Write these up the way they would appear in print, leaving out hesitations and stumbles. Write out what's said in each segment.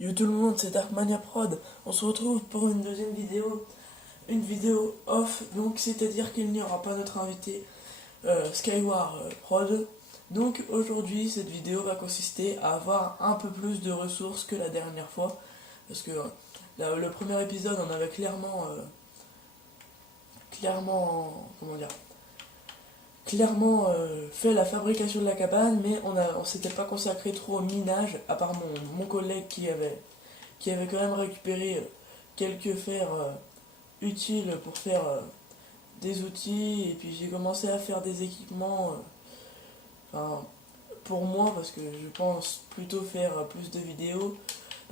Yo tout le monde, c'est Darkmania Prod. On se retrouve pour une deuxième vidéo. Une vidéo off, donc c'est-à-dire qu'il n'y aura pas notre invité Skywar Prod. Donc aujourd'hui, cette vidéo va consister à avoir un peu plus de ressources que la dernière fois. Parce que le premier épisode, on avait clairement fait la fabrication de la cabane, mais on s'était pas consacré trop au minage, à part mon collègue qui avait quand même récupéré quelques fers utiles pour faire des outils, et puis j'ai commencé à faire des équipements enfin, pour moi, parce que je pense plutôt faire plus de vidéos.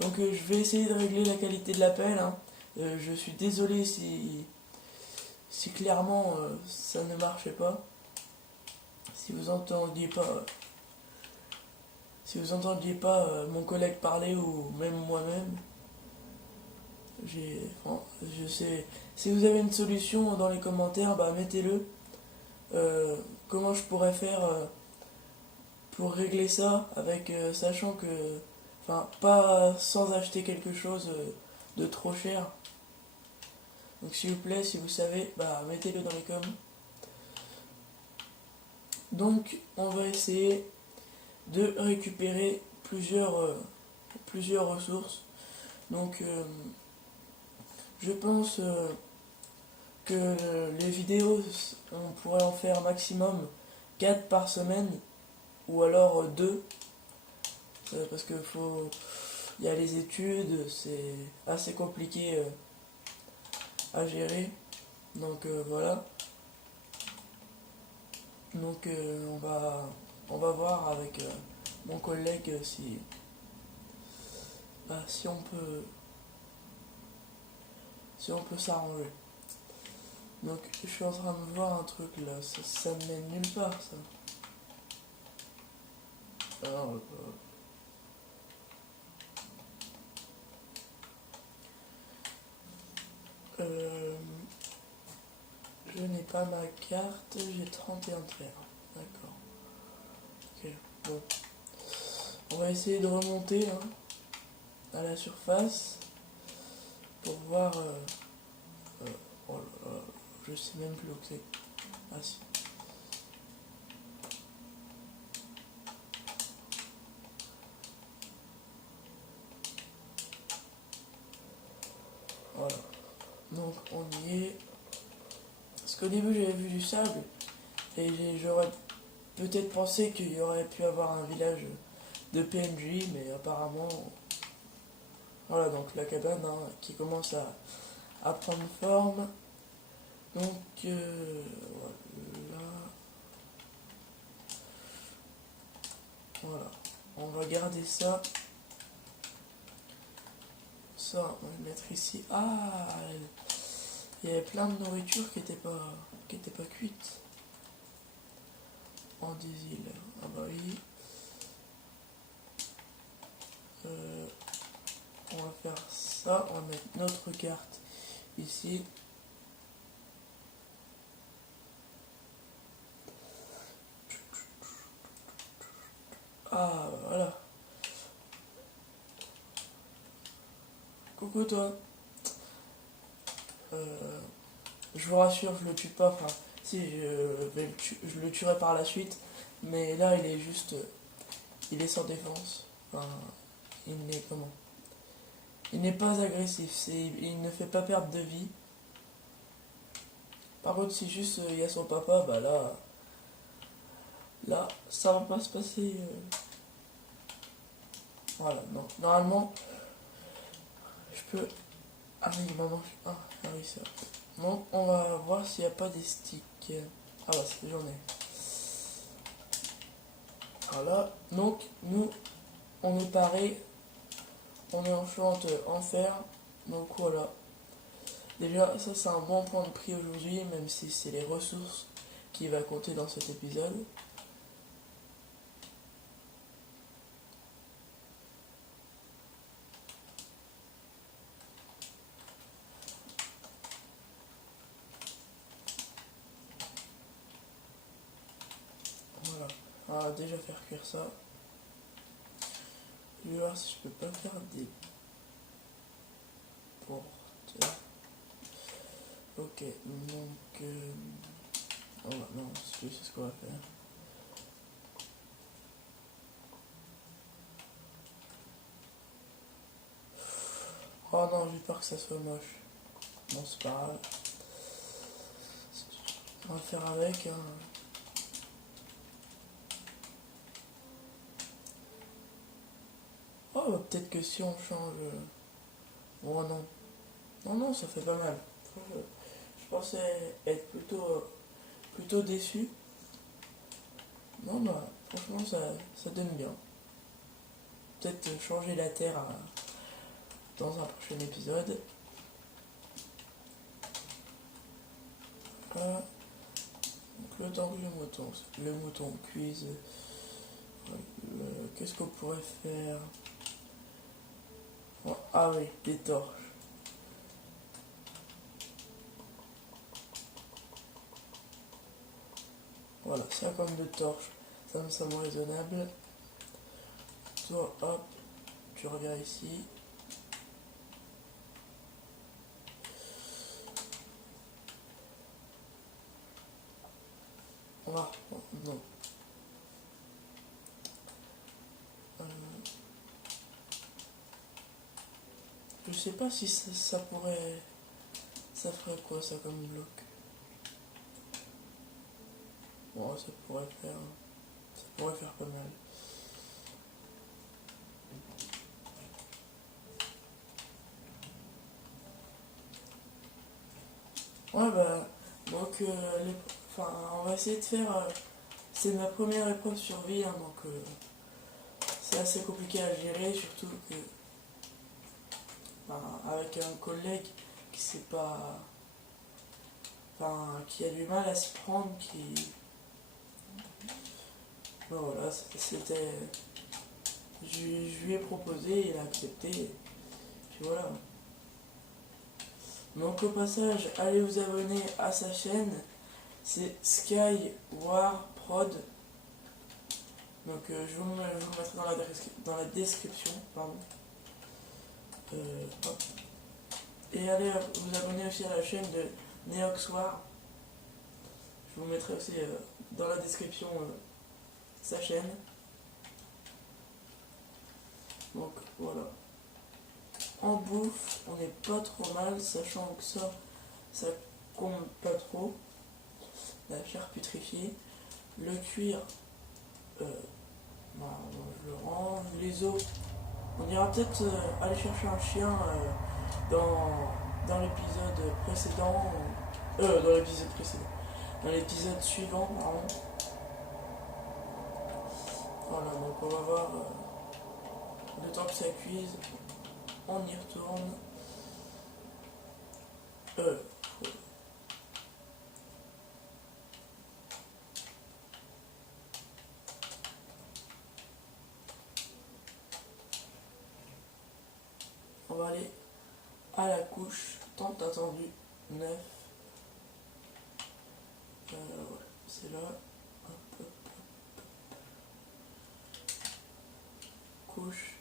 Donc je vais essayer de régler la qualité de l'appel, hein. Je suis désolé si clairement ça ne marchait pas. Si vous entendiez pas, si vous entendiez pas mon collègue parler ou même moi-même, enfin, je sais. Si vous avez une solution dans les commentaires, bah mettez-le. Comment je pourrais faire pour régler ça avec sachant que, enfin, pas sans acheter quelque chose de trop cher. Donc s'il vous plaît, si vous savez, bah mettez-le dans les coms. Donc on va essayer de récupérer plusieurs ressources. Donc je pense que les vidéos, on pourrait en faire maximum 4 par semaine, ou alors 2, parce que il y a les études, c'est assez compliqué à gérer. Donc voilà. Donc on va voir avec mon collègue si on peut s'arranger. Donc je suis en train de voir un truc là, ça ne mène nulle part ça. Alors, euh, je n'ai pas ma carte, j'ai 31 terres. D'accord. Ok, bon. On va essayer de remonter à la surface pour voir. Oh là là, je sais même plus où c'est. Ah si. Voilà. Donc on y est. Parce qu'au début j'avais vu du sable et j'aurais peut-être pensé qu'il y aurait pu avoir un village de PNJ, mais apparemment. Voilà, donc la cabane qui commence à prendre forme. Donc voilà. Voilà. On va garder ça. Ça, on va le mettre ici. Ah, il y avait plein de nourriture qui était pas cuite. En des îles. Ah bah oui. On va faire ça. On va mettre notre carte ici. Ah, voilà. Coucou toi. Je vous rassure, je le tue pas. Enfin, si, je le tuerai par la suite. Mais là, il est juste. Il est sans défense. Enfin, il n'est comment il n'est pas agressif. Il ne fait pas perdre de vie. Par contre, si juste il y a son papa, bah là, ça va pas se passer. Voilà, non. Normalement, je peux. Ah oui, maman. Ah oui, c'est vrai. Donc, on va voir s'il n'y a pas des sticks. Ah bah, j'en ai. Voilà. Donc, nous, on est paré. On est en fer. Donc, voilà. Déjà, ça, c'est un bon point de prix aujourd'hui, même si c'est les ressources qui va compter dans cet épisode. Voilà. On va déjà faire cuire ça. Je vais voir si je peux pas faire des Ok, donc... Oh non, je sais ce qu'on va faire. Oh non, j'ai peur que ça soit moche. Bon, c'est pas grave. On va faire avec. Hein. Oh, bah, peut-être que si on change... Oh non. Non, non, ça fait pas mal. Je pensais être plutôt déçu. Non, bah, franchement, ça donne bien. Peut-être changer la Terre dans un prochain épisode. Voilà. Donc, le temps que le mouton cuise. Qu'est-ce qu'on pourrait faire? Ah oui, des torches. Voilà, 52 torches. Ça me semble raisonnable. Toi, hop, tu reviens ici. Ah, non. Euh, je sais pas si ça pourrait... Ça ferait quoi ça comme bloc? Bon, ça pourrait faire... Ça pourrait faire pas mal. Ouais, bah... Donc, enfin, on va essayer de faire... c'est ma première épreuve survie, hein, donc... c'est assez compliqué à gérer, surtout que... Enfin, avec un collègue qui sait pas... Enfin, qui a du mal à s'y prendre, qui... Bon, voilà, c'était... Je lui ai proposé, il a accepté, puis voilà. Donc au passage, allez vous abonner à sa chaîne, c'est Skywar Prod. Donc je vous le mettrai dans la description. Pardon. Hop. Et allez vous abonner aussi à la chaîne de Neoxwar. Je vous mettrai aussi dans la description sa chaîne. Donc voilà. En bouffe, on n'est pas trop mal, sachant que ça compte pas trop. La chair putréfiée. Le cuir, bah, je le range. Les os, on ira peut-être aller chercher un chien dans l'épisode précédent. Dans l'épisode précédent. Dans l'épisode suivant, pardon. Voilà, donc on va voir le temps que ça cuise. On y retourne. Euh, on va aller à la couche tant attendue 9. Ouais, c'est là. Hop, hop. Couche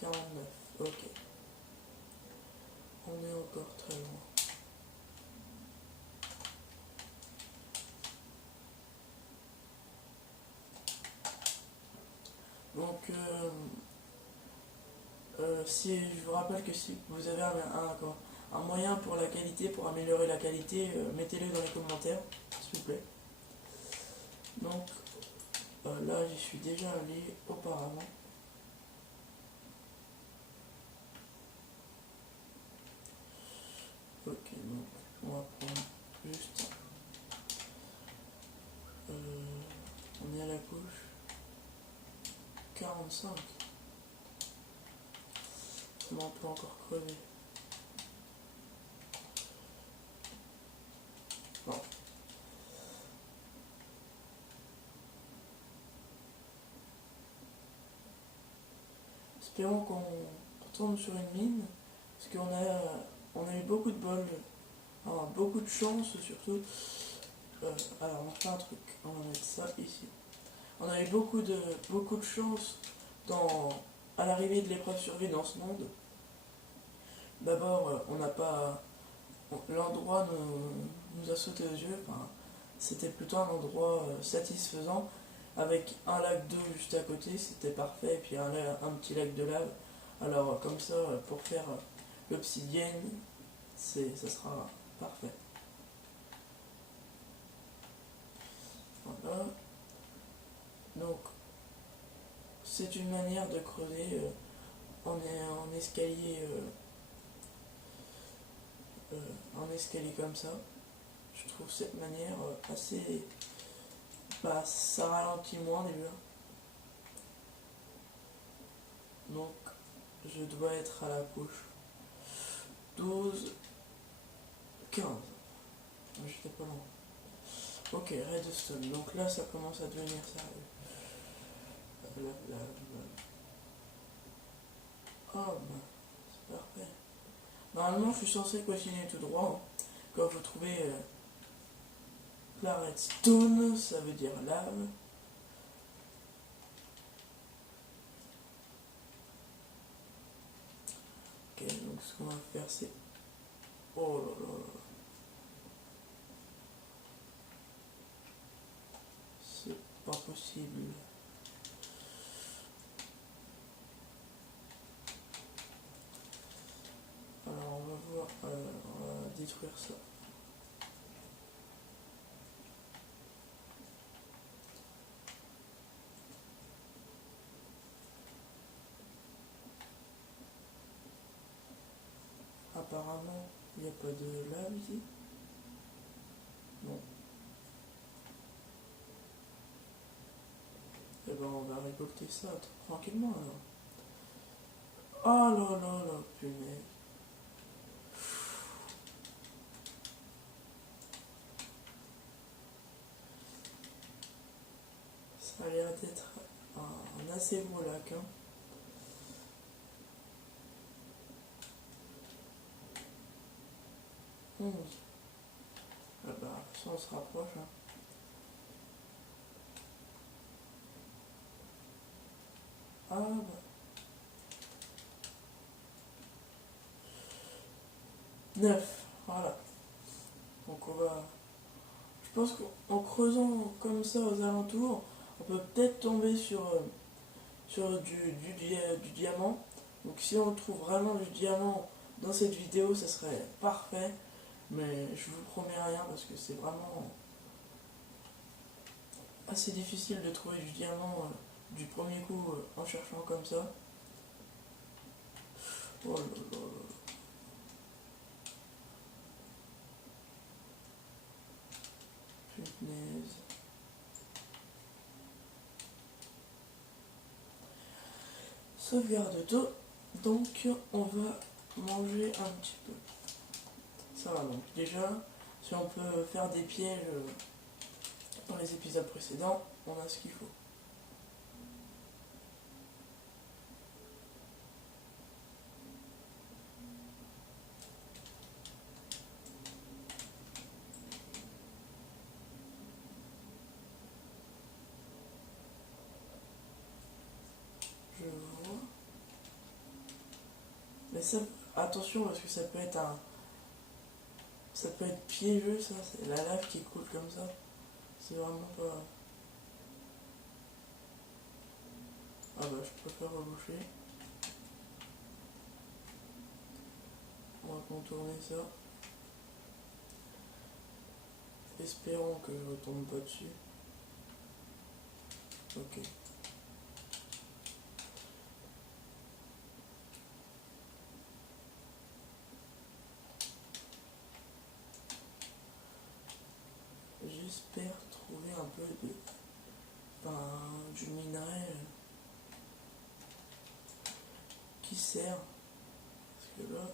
49. Ok. On est encore très loin. Donc, si je vous rappelle que si vous avez un moyen pour la qualité, pour améliorer la qualité, mettez-le dans les commentaires, s'il vous plaît. Donc, là, j'y suis déjà allé auparavant. Ok, donc, on va prendre juste... on est à la couche 45. Comment on peut encore crever? Bon. Espérons qu'on tombe sur une mine, parce on a eu beaucoup de bol, enfin, beaucoup de chance surtout. Alors on va faire un truc, on va mettre ça ici. On a eu beaucoup de chance à l'arrivée de l'épreuve survie dans ce monde. D'abord, on n'a pas l'endroit nous a sauté aux yeux. Enfin, c'était plutôt un endroit satisfaisant avec un lac d'eau juste à côté, c'était parfait, et puis un petit lac de lave. Alors comme ça, pour faire l'obsidienne, ça sera parfait. Voilà. Donc c'est une manière de creuser en escalier en escalier comme ça. Je trouve cette manière assez... Bah, ça ralentit moins déjà. Donc je dois être à la couche 12, 15. J'étais pas loin. Ok, redstone. Donc là ça commence à devenir sérieux. Oh, bah, c'est parfait. Normalement, je suis censé continuer tout droit. Quand vous trouvez la redstone, ça veut dire lave. Ok, donc ce qu'on va faire, c'est... Oh là là là. C'est pas possible. Alors, on va voir... on va détruire ça. Apparemment, il n'y a pas de lave ici. Non. Et ben, on va récolter ça tranquillement alors. Oh là là là, punaise. Ça a l'air d'être un assez gros lac, hein. Ah bah, ça on se rapproche, hein. Ah bah. 9, voilà. Donc on va... Je pense qu'en creusant comme ça aux alentours, on peut peut-être tomber sur du diamant. Donc si on trouve vraiment du diamant dans cette vidéo, ça serait parfait. Mais je vous promets rien parce que c'est vraiment assez difficile de trouver du diamant du premier coup en cherchant comme ça. Oh là là là. Punaise. Sauvegarde d'eau. Donc on va manger un petit peu. Ça va donc déjà, si on peut faire des pièges dans les épisodes précédents, on a ce qu'il faut. Je vois. Mais ça, attention parce que ça peut être piégeux ça, c'est la lave qui coule comme ça. C'est vraiment pas... Ah bah je préfère reboucher. On va contourner ça. Espérons que je retombe pas dessus. Ok. J'espère trouver un peu du minerai qui sert. Parce que là,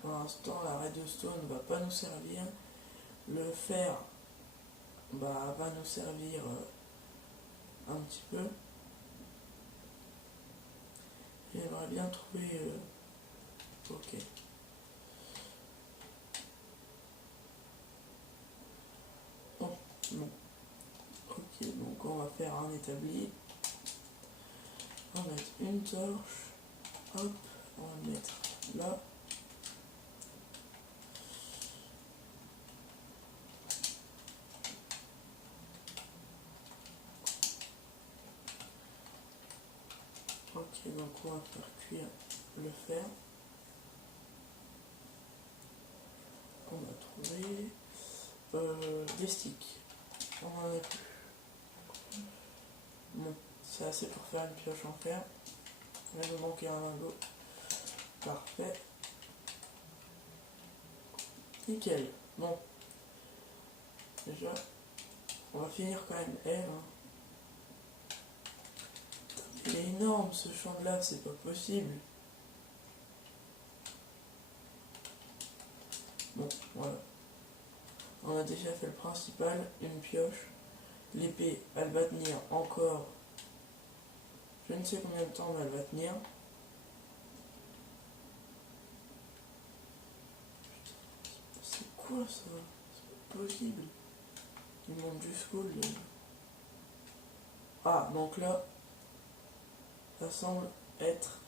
pour l'instant, la redstone ne va pas nous servir. Le fer va nous servir un petit peu. J'aimerais bien trouver... ok. Oh, non. Ok, donc on va faire un établi. On va mettre une torche. Hop, on va le mettre là. on va faire cuire le fer qu'on a trouvé. Des sticks. On en a plus. Bon, c'est assez pour faire une pioche en fer. Là, il me manquait un lingot. Parfait. Nickel. Bon. Déjà, on va finir quand même elle. Hein. Il est énorme ce champ de lave, c'est pas possible. Bon, voilà. On a déjà fait le principal, une pioche. L'épée, elle va tenir encore. Je ne sais combien de temps elle va tenir. C'est quoi ça? C'est pas possible. Il monte jusqu'où le... Ah, donc là, ça semble être...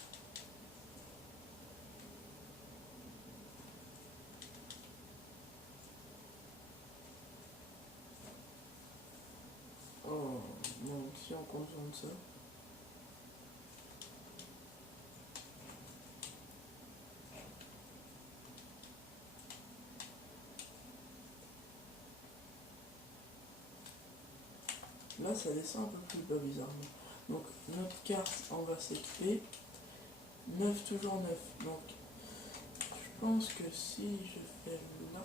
Oh, donc si on contourne ça... Là, ça descend un peu plus bas, bizarrement. Donc, notre carte, on va s'équiper. 9, toujours 9. Donc, je pense que si je fais là...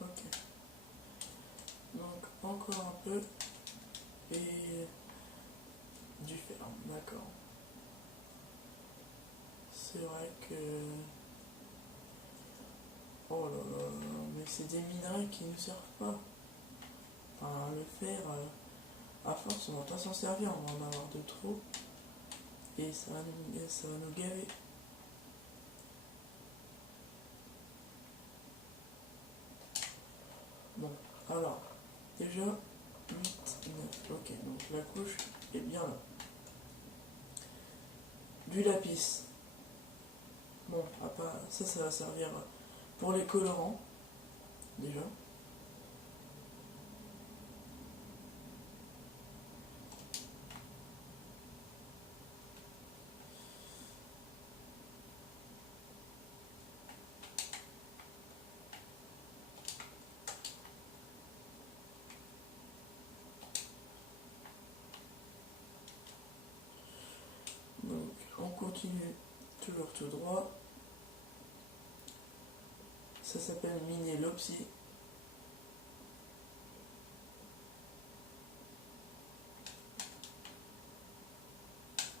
Ok. Donc, encore un peu. Et du fer, d'accord. C'est vrai que... Oh là là, mais c'est des minerais qui ne nous servent pas. Enfin, le fer, à force, on va pas s'en servir, on va en avoir de trop. Et ça va nous gaver. Bon, alors, déjà, 8, 9. Ok, donc la couche est bien là. Du lapis. Bon, ça va servir pour les colorants, déjà. Donc, on continue toujours tout droit. Ça s'appelle Minélopsie.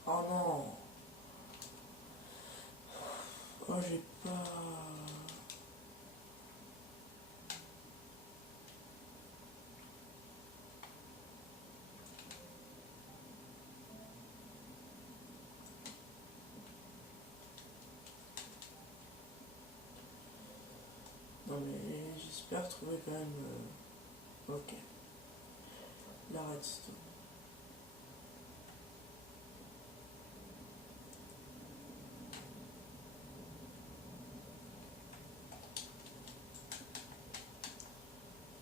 Oh non! Oh, j'ai pas... Non mais j'espère trouver quand même... Ok. La redstone.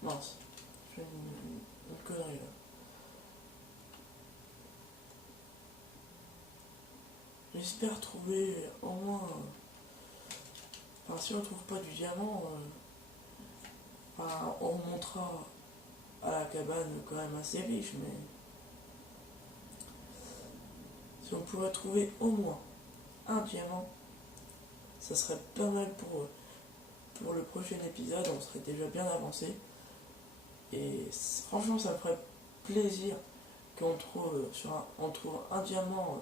Mince. Je fais une connerie là. J'espère trouver au moins... Enfin, si on trouve pas du diamant, enfin, on remontera à la cabane quand même assez riche, mais... Si on pourrait trouver au moins un diamant, ça serait pas mal pour le prochain épisode, on serait déjà bien avancé. Et franchement, ça me ferait plaisir qu'on trouve, on trouve un diamant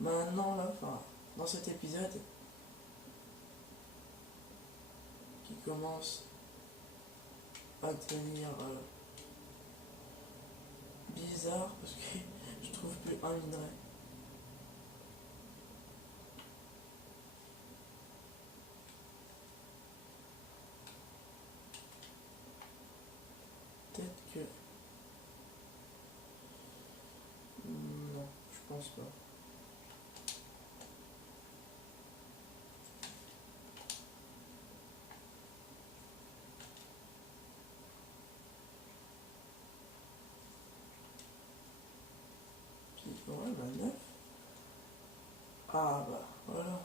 maintenant, là, enfin, dans cet épisode, qui commence à devenir bizarre, parce que je trouve plus un minerai. Peut-être que... Non, je pense pas. Ah bah voilà,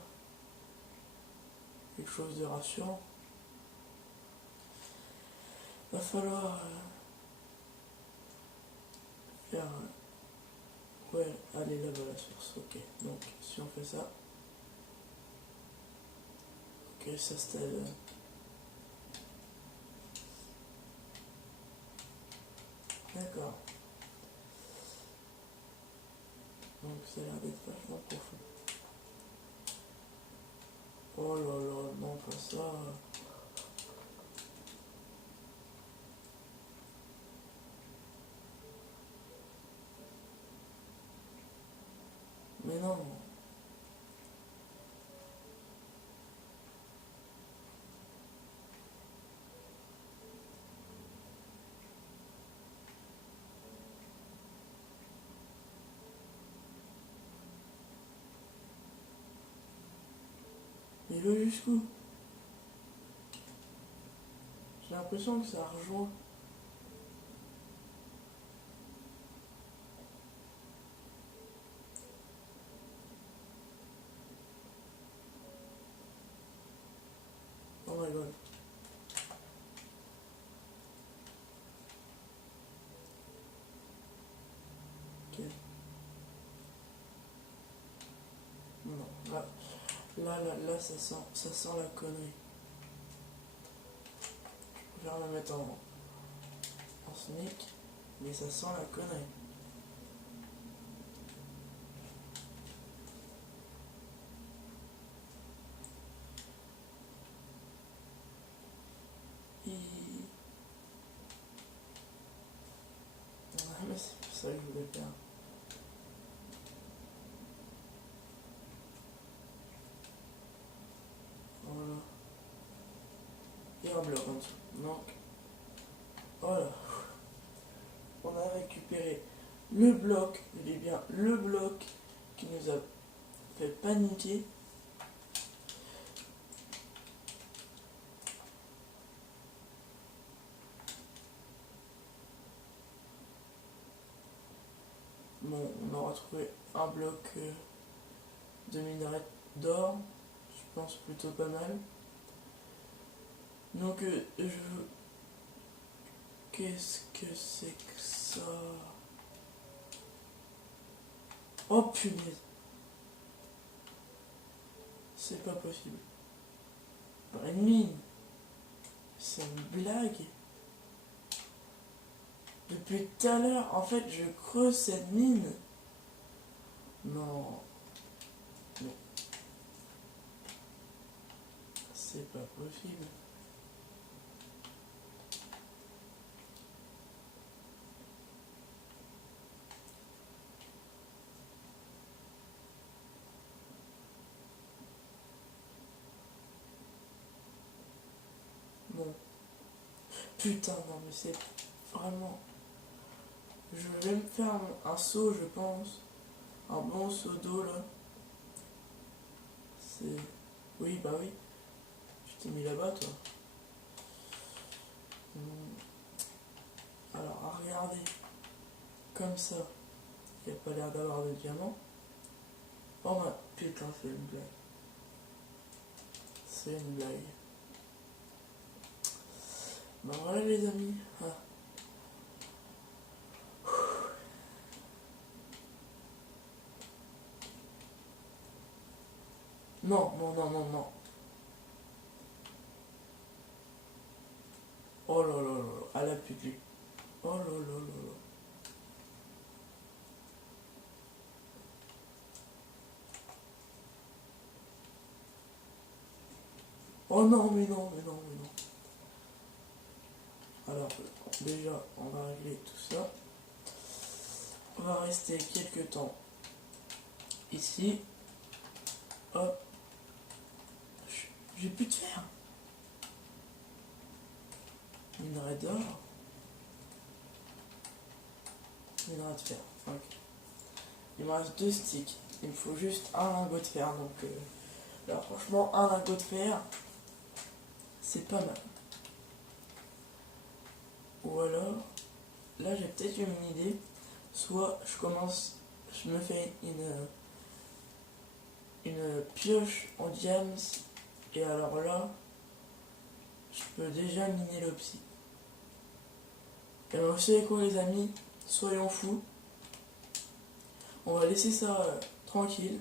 quelque chose de rassurant. Va falloir faire... ouais, aller là-bas la source, ok. Donc si on fait ça, ok, ça c'était... D'accord. Donc ça a l'air d'être vachement profond. Oh là là, non pas ça. Mais non. Il veut jusqu'où? J'ai l'impression que ça rejoint. Oh my god. Ok. Non, là, ça sent la connerie. Je vais me mettre en sneak, mais ça sent la connerie. Et... ah, mais c'est pour ça que je voulais faire. Voilà. Et un bloc en dessous. Donc, voilà. On a récupéré le bloc, il est bien le bloc qui nous a fait paniquer. Bon, on aura trouvé un bloc de minerai d'or, je pense plutôt pas mal. Donc, qu'est-ce que c'est que ça? Oh punaise! C'est pas possible. Par une mine! C'est une blague! Depuis tout à l'heure, en fait, je creuse cette mine. Non, mais c'est pas possible. Bon, putain, non, mais c'est vraiment... je vais me faire un seau, je pense. Un bon seau d'eau, là. C'est... oui, bah oui. Tu t'es mis là-bas, toi. Alors, à regarder comme ça, il n'y a pas l'air d'avoir de diamant. Oh, bah, putain, c'est une blague. C'est une blague. Bah voilà, les amis. Ah. Non, non, non, non, non. Oh là là là là, à la pute. Oh là là là là. Oh non, mais non, mais non, mais non. Alors, déjà, on va régler tout ça. On va rester quelques temps ici. Hop. J'ai plus de fer. Minerai d'or. Minerai de fer. Ok. Il me reste 2 sticks. Il me faut juste un lingot de fer. Donc, là, franchement, un lingot de fer, c'est pas mal. Ou alors, là, j'ai peut-être une idée. Soit je me fais une pioche en diams. Et alors là, je peux déjà miner l'obsidienne. Et alors, vous savez quoi, les amis? Soyons fous. On va laisser ça tranquille.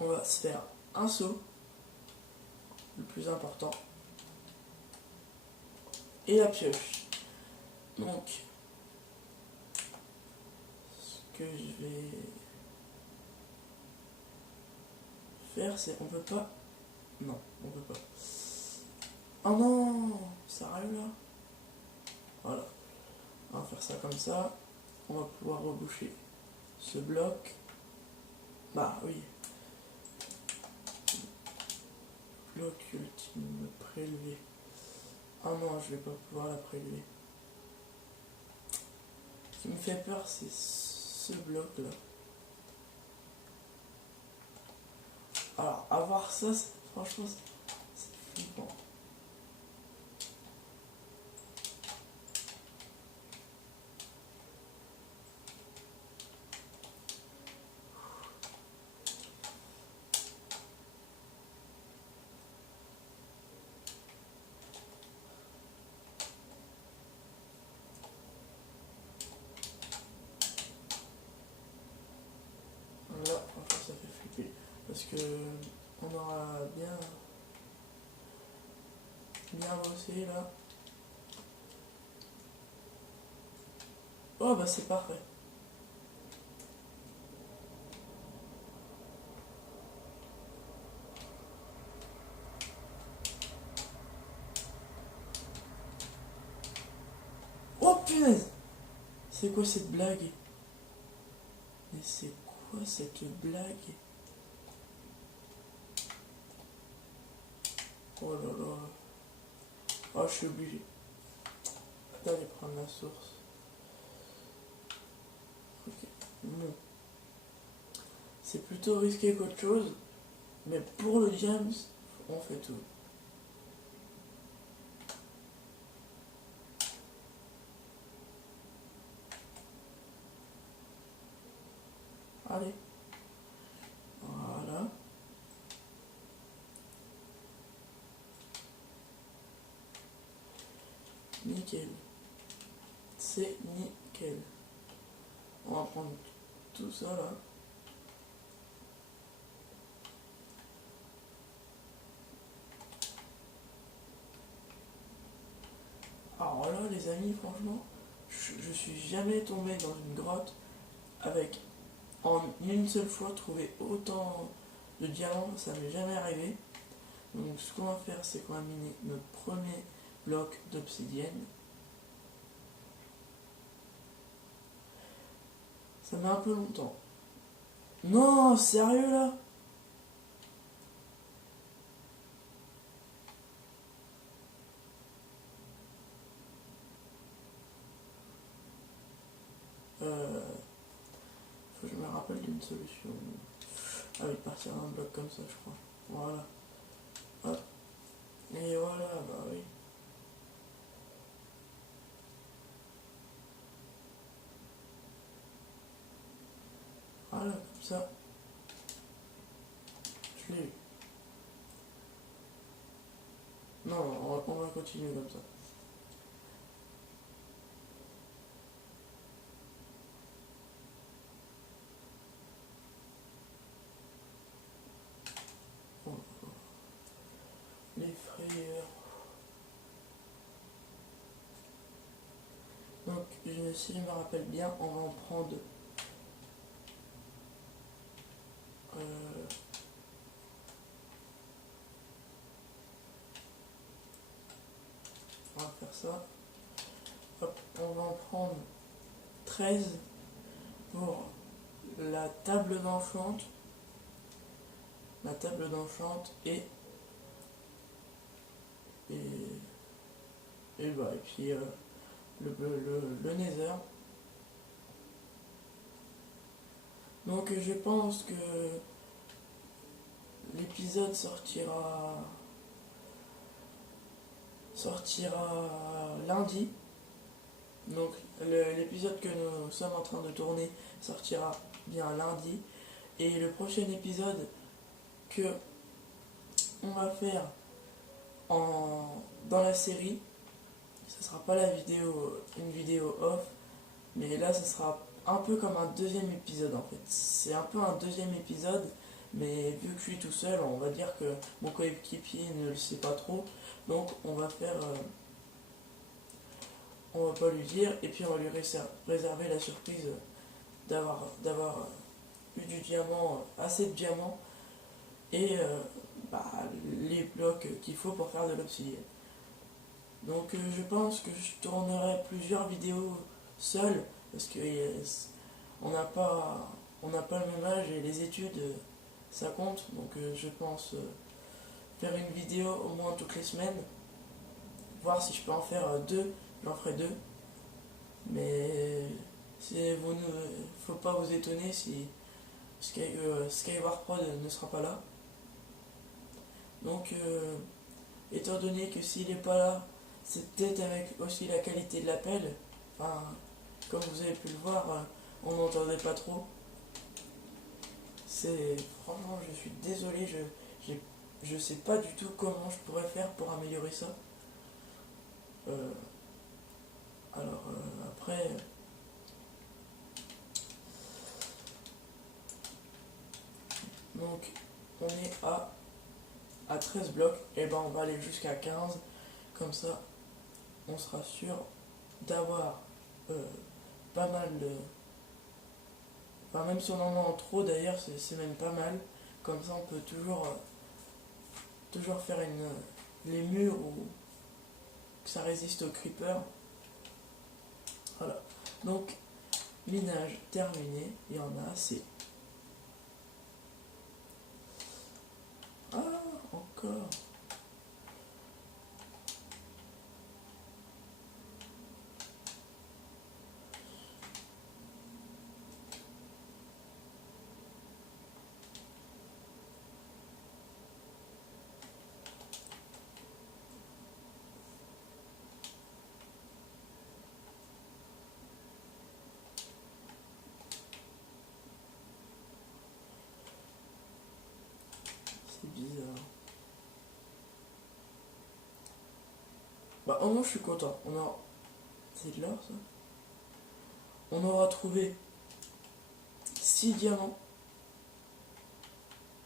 On va se faire un saut, le plus important, et la pioche. Donc, ce que je vais faire, c'est... On peut pas... Non, on peut pas. Oh non! Ça arrive là? Voilà. On va faire ça comme ça. On va pouvoir reboucher ce bloc. Bah oui. Bloc ultime prélevé. Ah non, je vais pas pouvoir la prélever. Ce qui me fait peur, c'est ce bloc là. Alors, avoir ça, franchement, c'est flippant. Là, franchement, ça fait flipper. Parce que on aura bien bossé là. Oh bah c'est parfait. Oh punaise! C'est quoi cette blague? Mais c'est quoi cette blague? Oh là là. Oh, je suis obligé d'aller prendre la source. Ok. Bon. C'est plutôt risqué qu'autre chose. Mais pour le James, on fait tout. Allez. Voilà. Nickel. C'est nickel. On va prendre tout ça là. Alors là, les amis, franchement, je suis jamais tombé dans une grotte avec en une seule fois trouver autant de diamants, ça m'est jamais arrivé. Donc ce qu'on va faire, c'est qu'on va miner notre premier bloc d'obsidienne. Ça met un peu longtemps. Non, sérieux là? Faut que je me rappelle d'une solution. Ah oui, partir d'un bloc comme ça, je crois. Voilà. Hop. Et voilà, bah oui. Voilà, comme ça. Je l'ai eu. Non, on va continuer comme ça. Bon, les frayeurs. Donc, si je me rappelle bien, on va en prendre. On va faire ça. Hop, on va en prendre 13 pour la table d'enchante. La table d'enchante et, et puis le nether. Donc je pense que l'épisode sortira lundi. Donc l'épisode que nous sommes en train de tourner sortira bien lundi. Et le prochain épisode que on va faire dans la série, ce sera pas une vidéo off, mais là ce sera un peu comme un deuxième épisode en fait. C'est un peu un deuxième épisode, mais vu que je suis tout seul, on va dire que mon coéquipier ne le sait pas trop, donc on va pas lui dire, et puis on va lui réserver la surprise d'avoir eu du diamant, assez de diamants, et les blocs qu'il faut pour faire de l'obsidienne. Donc je pense que je tournerai plusieurs vidéos seul, parce que on n'a pas le même âge et les études ça compte. Donc je pense faire une vidéo au moins toutes les semaines, voir si je peux en faire deux, j'en ferai deux. Mais vous ne faut pas vous étonner si Skyward Prod ne sera pas là. Donc étant donné que s'il n'est pas là, c'est peut-être avec aussi la qualité de l'appel. Enfin, comme vous avez pu le voir, on n'entendait pas trop. Franchement, je suis désolé, je sais pas du tout comment je pourrais faire pour améliorer ça. Après, donc on est à 13 blocs, et ben on va aller jusqu'à 15, comme ça on sera sûr d'avoir pas mal de... Enfin, même si on en a en trop d'ailleurs, c'est même pas mal. Comme ça on peut toujours faire les murs ou que ça résiste aux creepers. Voilà. Donc, minage terminé, il y en a assez. Ah, encore. C'est bizarre. Bah, au moins, je suis content. C'est de l'or, ça. On aura trouvé 6 diamants.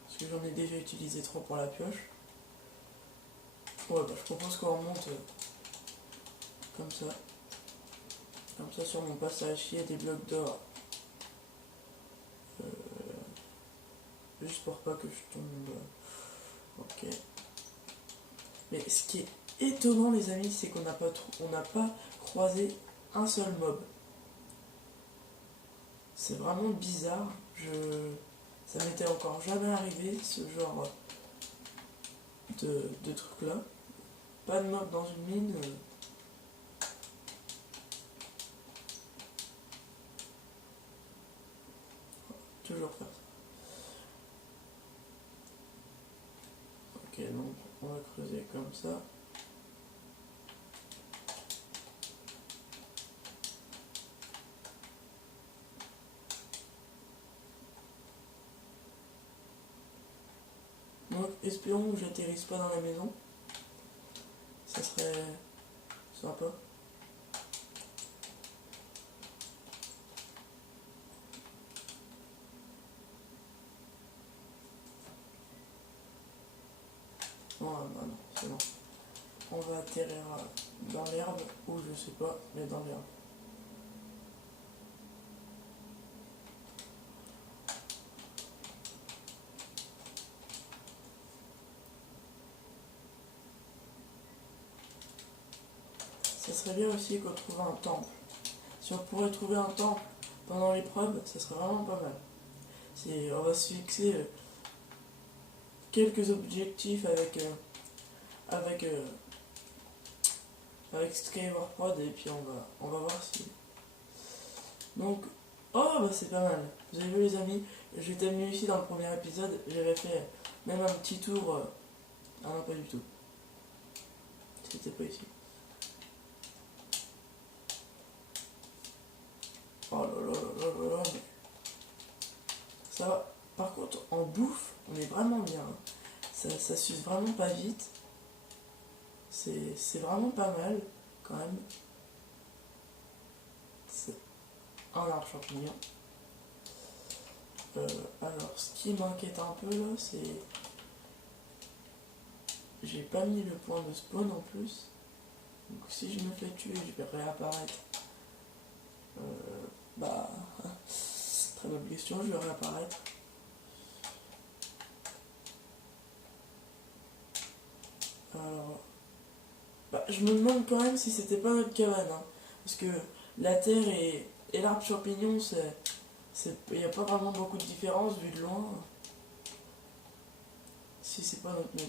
Parce que j'en ai déjà utilisé 3 pour la pioche. Ouais, bah, je propose qu'on remonte comme ça. Comme ça, sur mon passage, il y a des blocs d'or. Juste pour pas que je tombe. Ok. Mais ce qui est étonnant, les amis, c'est qu'on n'a pas croisé un seul mob. C'est vraiment bizarre. Ça m'était encore jamais arrivé, ce genre de truc là. Pas de mob dans une mine. Toujours faire ça. Ok, donc on va creuser comme ça. Donc espérons que j'atterrisse pas dans la maison. Ça serait sympa. Non, bah non, c'est bon. On va atterrir dans l'herbe, ou je sais pas, mais dans l'herbe. Ça serait bien aussi qu'on trouve un temple. Si on pourrait trouver un temple pendant l'épreuve, ça serait vraiment pas mal. On va se fixer quelques objectifs avec, euh, avec Skyward Prod, et puis on va voir si... Donc, oh bah c'est pas mal. Vous avez vu les amis, j'étais venu ici dans le premier épisode, j'avais fait même un petit tour... Ah non, pas du tout. C'était pas ici. Oh là là là là là là. ça s'use vraiment pas vite. C'est vraiment pas mal quand même. C'est un arbre champignon. Alors ce qui m'inquiète un peu là, c'est... J'ai pas mis le point de spawn en plus. Donc si je me fais tuer, je vais réapparaître. Bah... Très bonne question, je vais réapparaître. Alors... Bah, je me demande quand même si c'était pas notre cabane. Hein, parce que la terre et l'arbre champignon, il n'y a pas vraiment beaucoup de différence vu de loin. Si c'est pas notre maison.